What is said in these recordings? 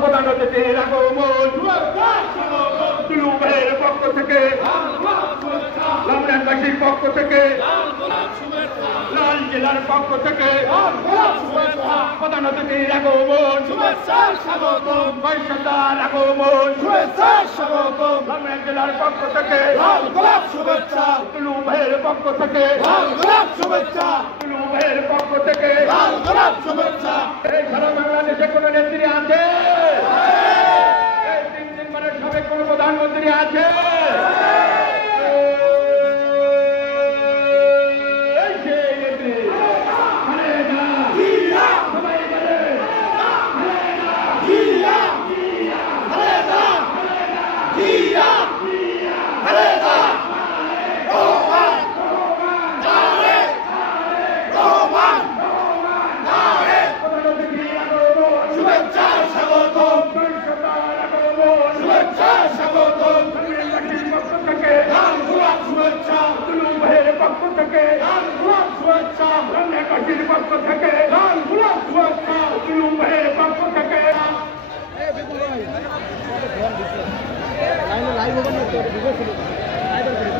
প্রধান অতিথির আগমন তুলুবের পক্ষ থেকে লামরানবাসীর পক্ষ থেকে লাল জেলার পক্ষ থেকে প্রধান অতিথির আগমন বৈশ্যতার আগমন লামরান জেলার পক্ষ থেকে তুলুবের পক্ষ থেকে তুলুবের পক্ষ থেকে এই সারা বাংলাদেশে কোন নেত্রী আছে? এই 3 দিনবারের সাবেক কোন প্রধানমন্ত্রী আছে?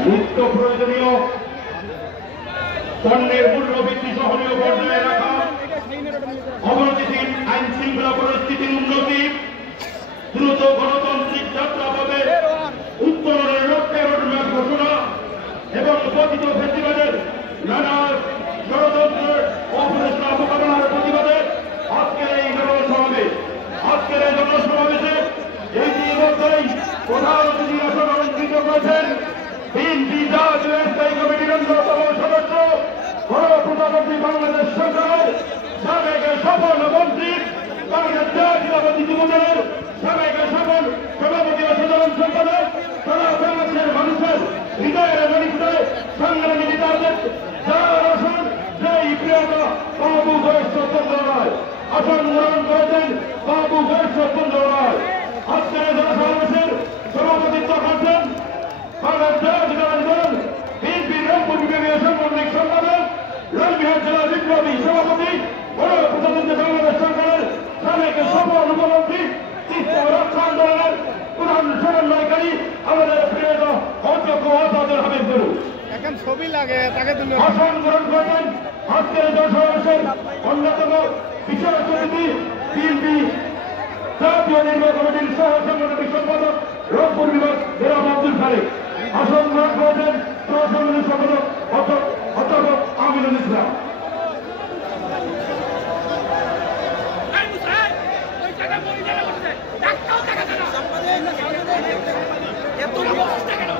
নিত্য প্রয়োজনীয় পণ্যের মূল্য বৃদ্ধি সহনীয় পর্যায়ে রাখা, অবনতিশীল আইন শৃঙ্খলা পরিস্থিতির উন্নতি, দ্রুত গণতান্ত্রিক যাত্রাপথে উত্তরণের লক্ষ্যে রোডম্যাপ ঘোষণা এবং পতিত ফেস্টিভ্যালের নানা ষড়যন্ত্রের অপরেশন মোকাবেলার প্রতিবাদে আজকের এই জনসমাবেশে ইতিমধ্যেই প্রধান অতিথি আসন অলঙ্কৃত করেছেন বিএনপি জাতীয় স্থায়ী কমিটির অন্যতম সদস্য প্রধানমন্ত্রী বাংলাদেশ সরকারের সাবেক সফল মন্ত্রী বাংলাদেশ জাতীয়তাবাদী যুবদলের সাবেক সফল সভাপতি ও সাধারণ সম্পাদক সারা বাংলাদেশের মানুষের হৃদয়ের মানিকতে সংগ্রামী নেতাদের যার আসন সেই প্রিয়তা বাবু বৈষ্ণব রায় আসন গ্রহণ করেছেন বাবু বৈষ্ণব রায়। আজকের জনসমাবেশের সভাপতিত্ব করছেন বাংলাদেশ জাতীয়তাবাদী দল বিএনপির রংপুর বিভাগীয় সাংগঠনিক সম্পাদক রাজবিহার জেলা বিপ্লবী সভাপতি প্রধানমন্ত্রী বাংলাদেশ সরকারের সাবেক সফল উপমন্ত্রী রক্ষা আন্দোলনের প্রধান সমন্বয়কারী আমাদের প্রিয় অধ্যক্ষ আসাদুল হামিদ গুরু এখন ছবি লাগে তাকে তুমি আসন গ্রহণ করেন। আজকের জনসমাবেশের অন্যতম বিশেষ অতিথি বিএনপি জাতীয় নির্বাহী কমিটির সহ সাংগঠনিক সম্পাদক রংপুর বিভাগ জেলা আব্দুল খালেক। আসন গ্রহণ করেছেন সহ সাংগঠনিক সম্পাদক